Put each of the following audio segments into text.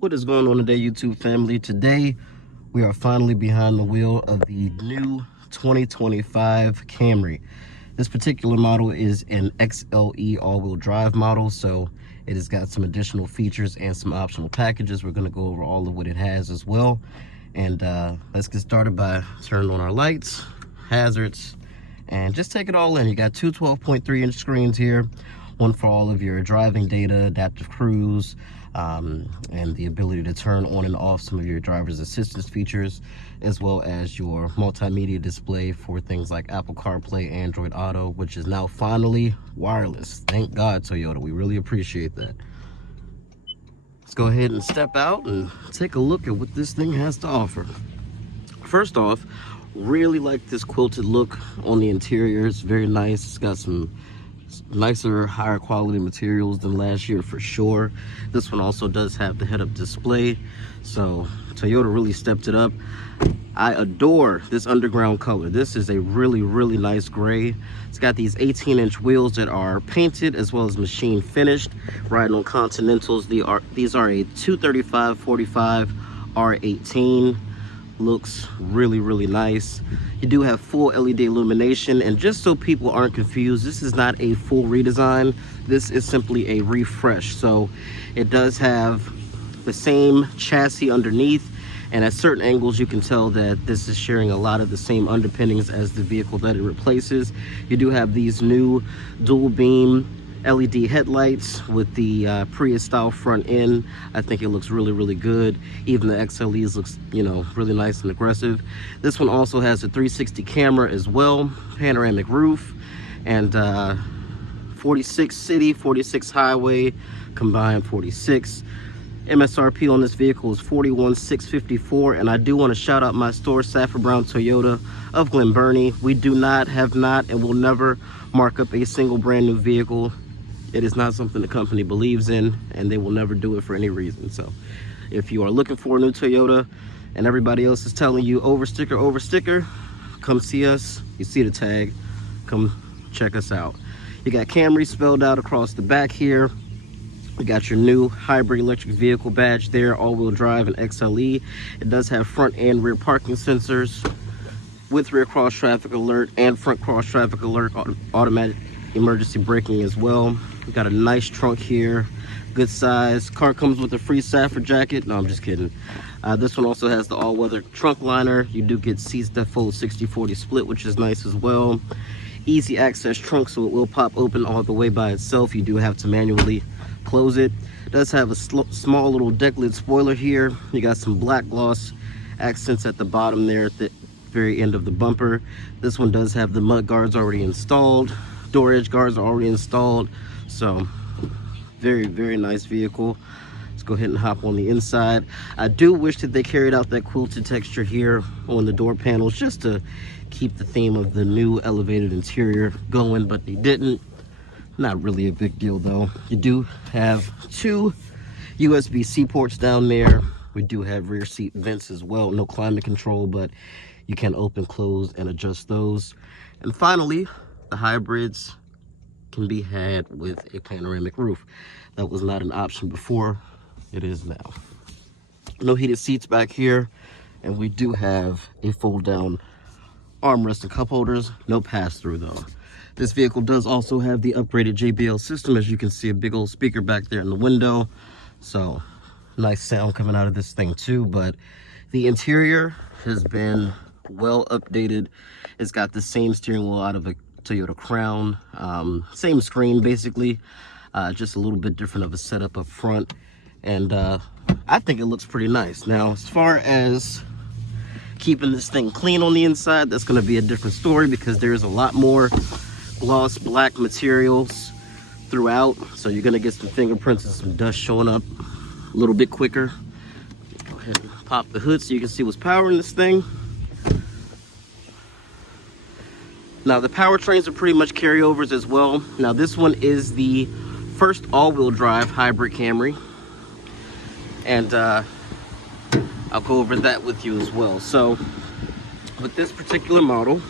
What is going on today, YouTube family? Today we are finally behind the wheel of the new 2025 Camry. This particular model is an XLE all-wheel drive model, so it has got some additional features and some optional packages. We're going to go over all of what it has as well. And let's get started by turning on our lights, hazards, and just take it all in. You got two 12.3-inch screens here, one for all of your driving data, adaptive cruise, and the ability to turn on and off some of your driver's assistance features, as well as your multimedia display for things like Apple CarPlay, Android Auto, which is now finally wireless. Thank God, Toyota. We really appreciate that. Let's go ahead and step out and take a look at what this thing has to offer. First off, really like this quilted look on the interior. It's very nice. It's got some nicer, higher quality materials than last year for sure. This one also does have the head-up display, so Toyota really stepped it up. I adore this underground color. This is a really nice gray. It's got these 18-inch wheels that are painted as well as machine finished, riding on Continentals. These are a 235/45 R18. Looks really nice. You do have full LED illumination, and just so people aren't confused, this is not a full redesign. This is simply a refresh. So it does have the same chassis underneath, and at certain angles you can tell that this is sharing a lot of the same underpinnings as the vehicle that it replaces. You do have these new dual beam LED headlights with the Prius style front end. I think it looks really good. Even the XLEs looks, you know, really nice and aggressive. This one also has a 360 camera as well, panoramic roof, and 46 city, 46 highway, combined 46. MSRP on this vehicle is $41,654, and I do want to shout out my store, Safford Brown Toyota of Glen Burnie. We do not, have not, and will never mark up a single brand new vehicle. It is not something the company believes in, and they will never do it for any reason. So if you are looking for a new Toyota and everybody else is telling you over sticker, come see us. You see the tag, come check us out. You got Camry spelled out across the back here. We got your new hybrid electric vehicle badge there, all-wheel drive and XLE. It does have front and rear parking sensors with rear cross traffic alert and front cross traffic alert, automatic emergency braking as well. We got a nice trunk here, good size. Car comes with a free Safford jacket. No, I'm just kidding. This one also has the all-weather trunk liner. You do get seats that fold 60/40 split, which is nice as well. Easy access trunk, so it will pop open all the way by itself. You do have to manually close it. It does have a small little deck lid spoiler here. You got some black gloss accents at the bottom there at the very end of the bumper. This one does have the mud guards already installed. Door edge guards are already installed. So very nice vehicle. Let's go ahead and hop on the inside. I do wish that they carried out that quilted texture here on the door panels just to keep the theme of the new elevated interior going, but they didn't. Not really a big deal though. You do have two USB-C ports down there. We do have rear seat vents as well. No climate control, but you can open, close, and adjust those. And finally, the hybrids can be had with a panoramic roof. That was not an option before. It is now. No heated seats back here, and we do have a fold down armrest and cup holders. No pass-through though. This vehicle does also have the upgraded JBL system. As you can see, a big old speaker back there in the window. So nice sound coming out of this thing too. But the interior has been well updated. It's got the same steering wheel out of a Toyota Crown, same screen basically, just a little bit different of a setup up front, and I think it looks pretty nice. Now, as far as keeping this thing clean on the inside, that's going to be a different story, because there's a lot more gloss black materials throughout, so you're going to get some fingerprints and some dust showing up a little bit quicker. Go ahead and pop the hood so you can see what's powering this thing. Now the powertrains are pretty much carryovers as well. Now this one is the first all-wheel drive hybrid Camry, and I'll go over that with you as well. So with this particular model,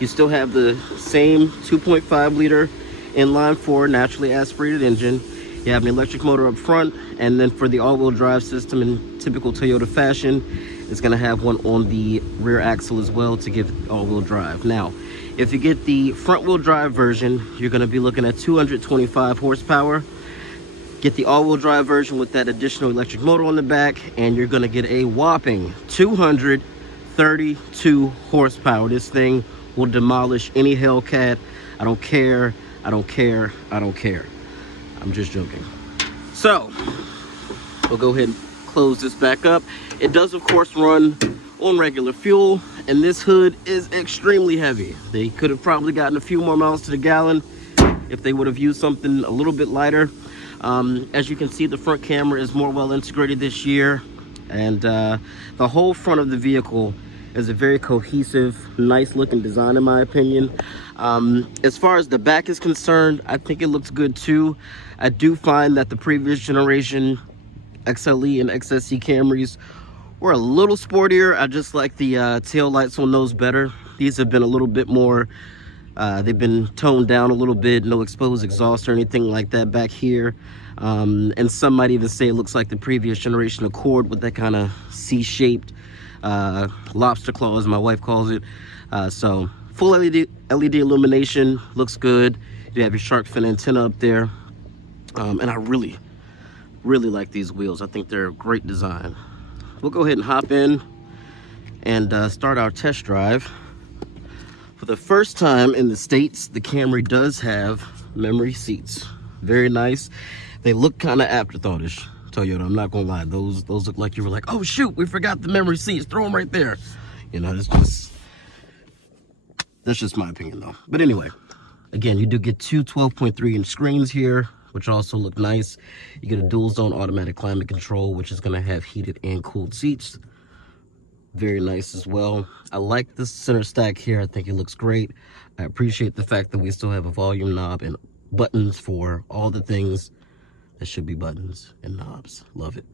you still have the same 2.5 liter inline four naturally aspirated engine. You have an electric motor up front, and then for the all-wheel drive system in typical Toyota fashion, it's going to have one on the rear axle as well to give all-wheel drive. Now, if you get the front-wheel drive version, you're going to be looking at 225 horsepower. Get the all-wheel drive version with that additional electric motor on the back, and you're going to get a whopping 232 horsepower. This thing will demolish any Hellcat. I don't care. I don't care. I don't care. I'm just joking. So we'll go ahead and close this back up. It does, of course, run on regular fuel, and this hood is extremely heavy. They could have probably gotten a few more miles to the gallon if they would have used something a little bit lighter. As you can see, the front camera is more well integrated this year, and the whole front of the vehicle is a very cohesive, nice looking design in my opinion. As far as the back is concerned, I think it looks good too. I do find that the previous generation XLE and XSE Camrys were a little sportier. I just like the tail lights on those better. These have been a little bit more, they've been toned down a little bit, no exposed exhaust or anything like that back here. And some might even say it looks like the previous generation Accord with that kind of C-shaped lobster claw, as my wife calls it. So full LED illumination, looks good. You have your shark fin antenna up there. And I really like these wheels. I think they're a great design. We'll go ahead and hop in and start our test drive. For the first time in the States, the Camry does have memory seats. Very nice. They look kind of afterthoughtish, Toyota, I'm not gonna lie. Those look like you were like, oh shoot, we forgot the memory seats, throw them right there. You know, that's just my opinion though. But anyway, again, you do get two 12.3-inch screens here, which also look nice. You get a dual zone automatic climate control, which is gonna have heated and cooled seats. Very nice as well. I like this center stack here. I think it looks great. I appreciate the fact that we still have a volume knob and buttons for all the things that should be buttons and knobs. Love it.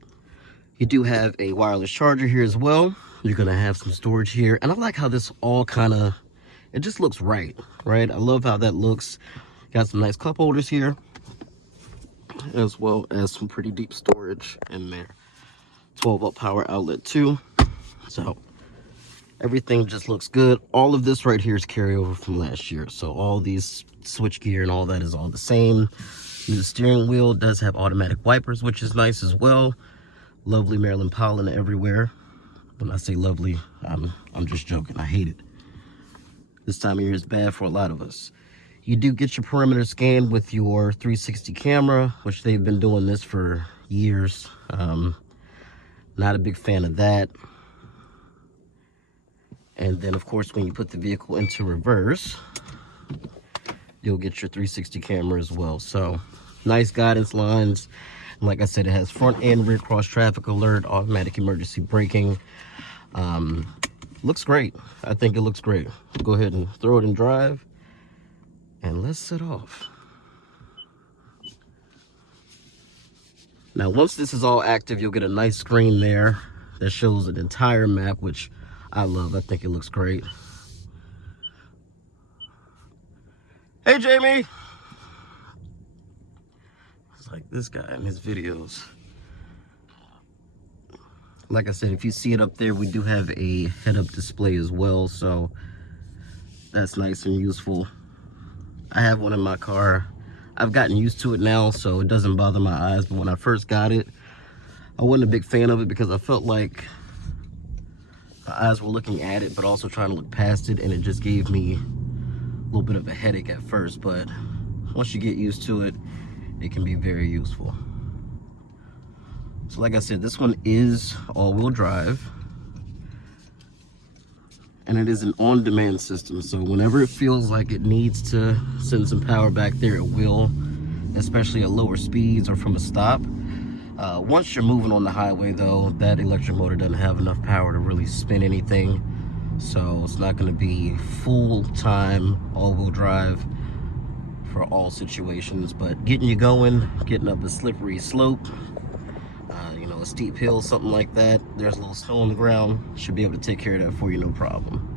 You do have a wireless charger here as well. You're gonna have some storage here, and I like how this all kind of, it just looks right. I love how that looks. Got some nice cup holders here, as well as some pretty deep storage in there. 12-volt power outlet too. So everything just looks good. All of this right here is carryover from last year. So all these switch gear and all that is all the same. The steering wheel does have automatic wipers, which is nice as well. Lovely Maryland pollen everywhere. When I say lovely, I'm just joking. I hate it. This time of year is bad for a lot of us. You do get your perimeter scan with your 360 camera, which they've been doing this for years. Not a big fan of that. And then, of course, when you put the vehicle into reverse, you'll get your 360 camera as well. So nice guidance lines. And like I said, it has front and rear cross traffic alert, automatic emergency braking. Looks great. I think it looks great. Go ahead and throw it in drive and let's set off. Now, once this is all active, you'll get a nice screen there that shows an entire map, which I love. I think it looks great. Hey, Jamie. It's like this guy in his videos. Like I said, if you see it up there, we do have a head-up display as well, so that's nice and useful. I have one in my car. I've gotten used to it now, so it doesn't bother my eyes, but when I first got it, I wasn't a big fan of it because I felt like my eyes were looking at it, but also trying to look past it, and it just gave me a little bit of a headache at first, but once you get used to it, it can be very useful. So like I said, this one is all-wheel drive, and it is an on-demand system, so whenever it feels like it needs to send some power back there, it will, especially at lower speeds or from a stop. Once you're moving on the highway though, that electric motor doesn't have enough power to really spin anything, so it's not going to be full-time all-wheel drive for all situations, but getting you going, getting up a slippery slope, you know, a steep hill, something like that, there's a little snow on the ground, should be able to take care of that for you, no problem.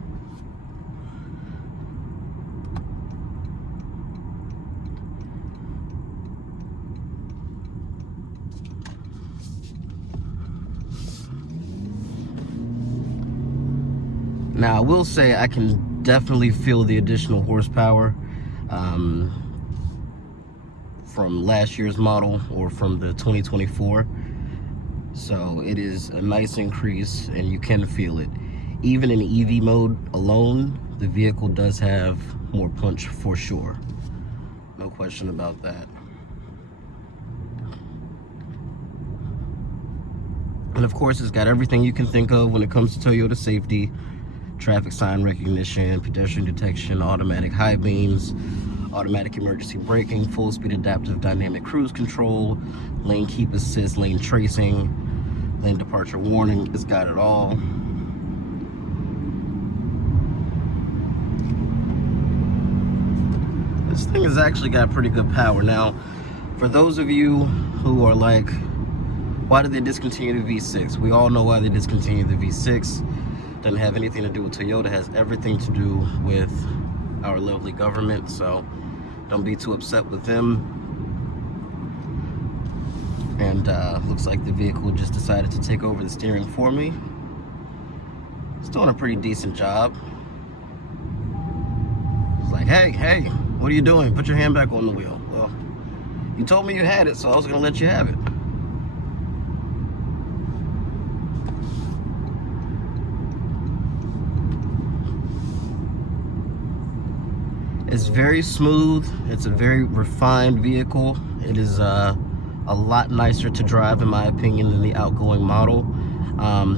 Now, I will say I can definitely feel the additional horsepower from last year's model or from the 2024. So it is a nice increase and you can feel it. Even in EV mode alone, the vehicle does have more punch for sure. No question about that. And of course, it's got everything you can think of when it comes to Toyota safety: traffic sign recognition, pedestrian detection, automatic high beams, automatic emergency braking, full speed adaptive dynamic cruise control, lane keep assist, lane tracing, lane departure warning. It's got it all. This thing has actually got pretty good power. Now, for those of you who are like, why did they discontinue the V6? We all know why they discontinued the V6. Doesn't have anything to do with Toyota. It has everything to do with our lovely government. So don't be too upset with them. And looks like the vehicle just decided to take over the steering for me. It's doing a pretty decent job. It's like, hey, what are you doing? Put your hand back on the wheel. Well, you told me you had it, so I was gonna let you have it. It's very smooth. It's a very refined vehicle. It is a lot nicer to drive, in my opinion, than the outgoing model.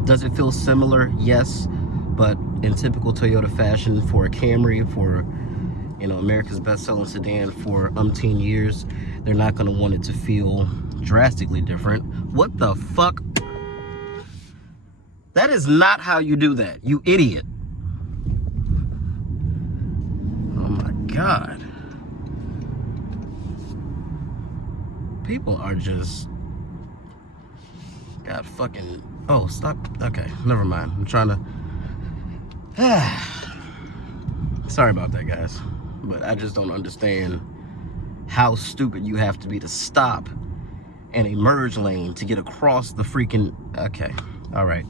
Does it feel similar? Yes, but in typical Toyota fashion, for a Camry, for America's best-selling sedan for umpteen years, they're not going to want it to feel drastically different. What the fuck? That is not how you do that, you idiot. Oh my God. People are just... God fucking... Oh, stop. Okay, never mind. I'm trying to... Sorry about that, guys. But I just don't understand how stupid you have to be to stop in a merge lane to get across the freaking... Okay, all right.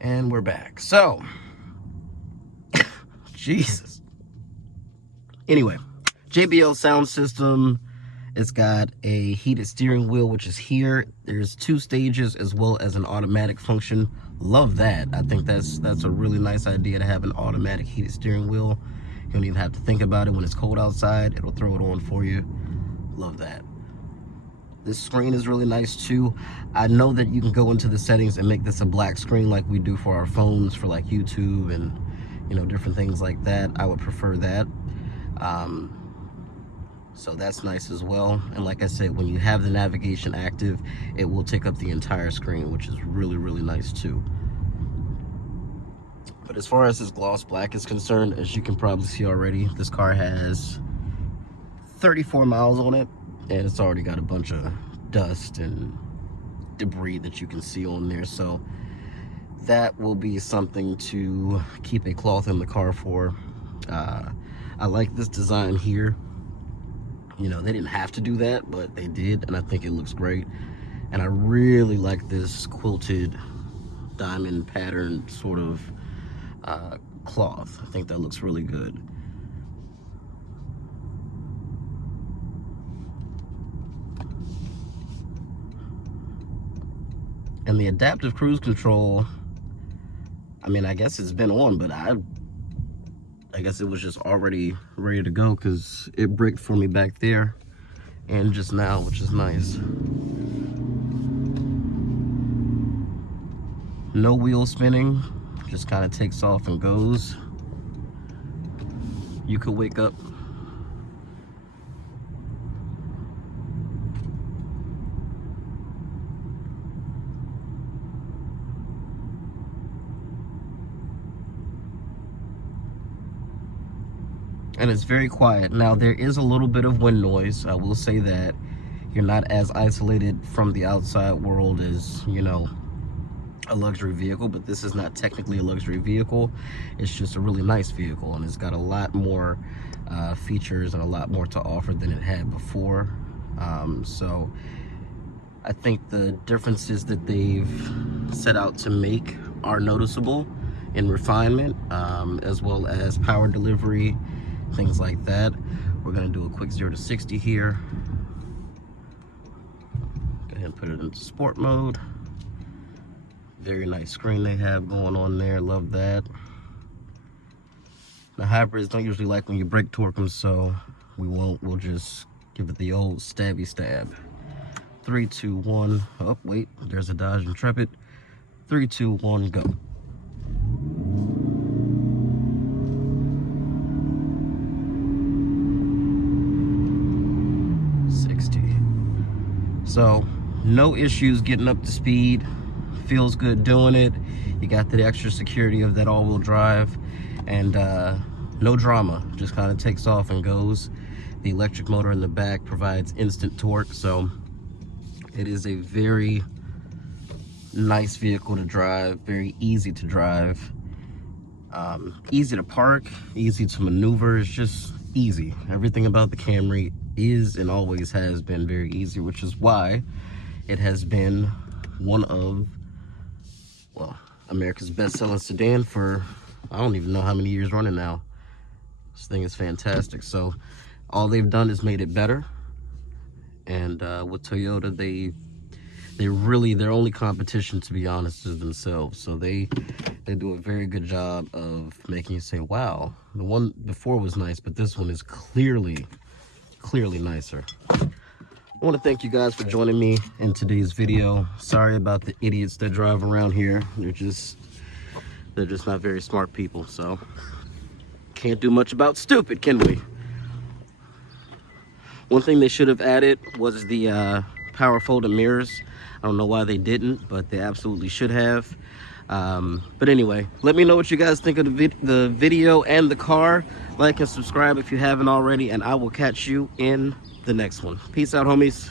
And we're back. So, Jesus. Anyway, JBL sound system. It's got a heated steering wheel, which is here. There's 2 stages as well as an automatic function. Love that. I think that's a really nice idea to have an automatic heated steering wheel. You don't even have to think about it. When it's cold outside, it'll throw it on for you. Love that. This screen is really nice too. I know that you can go into the settings and make this a black screen like we do for our phones for like YouTube and different things like that. I would prefer that. So that's nice as well. And like I said, when you have the navigation active, it will take up the entire screen, which is really, really nice too. But as far as this gloss black is concerned, as you can probably see already, this car has 34 miles on it, and it's already got a bunch of dust and debris that you can see on there. So that will be something to keep a cloth in the car for. I like this design here. They didn't have to do that, but they did, and I think it looks great. And I really like this quilted diamond pattern sort of cloth. I think that looks really good. And the adaptive cruise control, I mean, I guess it's been on, but I guess it was just already ready to go because it bricked for me back there and just now, which is nice. No wheel spinning, just kind of takes off and goes. You could wake up and it's very quiet. Now, there is a little bit of wind noise. I will say that. You're not as isolated from the outside world as, a luxury vehicle, but this is not technically a luxury vehicle. It's just a really nice vehicle, and it's got a lot more features and a lot more to offer than it had before. So I think the differences that they've set out to make are noticeable in refinement, as well as power delivery, things like that. We're gonna do a quick 0 to 60 here. Go ahead and put it into sport mode. Very nice screen they have going on there, love that. The hybrids don't usually like when you brake torque them, so we'll just give it the old stabby stab. 3, 2, 1. Oh, wait, there's a Dodge Intrepid. 3, 2, 1, go. So no issues getting up to speed, feels good doing it. You got the extra security of that all-wheel drive, and no drama, just kind of takes off and goes. The electric motor in the back provides instant torque, so it is a very nice vehicle to drive, very easy to drive, easy to park, easy to maneuver. It's just easy. Everything about the Camry is and always has been very easy, which is why it has been one of, well, America's best-selling sedan for I don't even know how many years running now. This thing is fantastic. So all they've done is made it better, and with Toyota, they really, their only competition, to be honest, is themselves. So they do a very good job of making you say, wow, the one before was nice, but this one is clearly nicer. I want to thank you guys for joining me in today's video. Sorry about the idiots that drive around here. They're just not very smart people, so can't do much about stupid, can we? One thing they should have added was the power folding mirrors. I don't know why they didn't, but they absolutely should have. But anyway, let me know what you guys think of the video and the car. Like and subscribe if you haven't already, and I will catch you in the next one. Peace out, homies.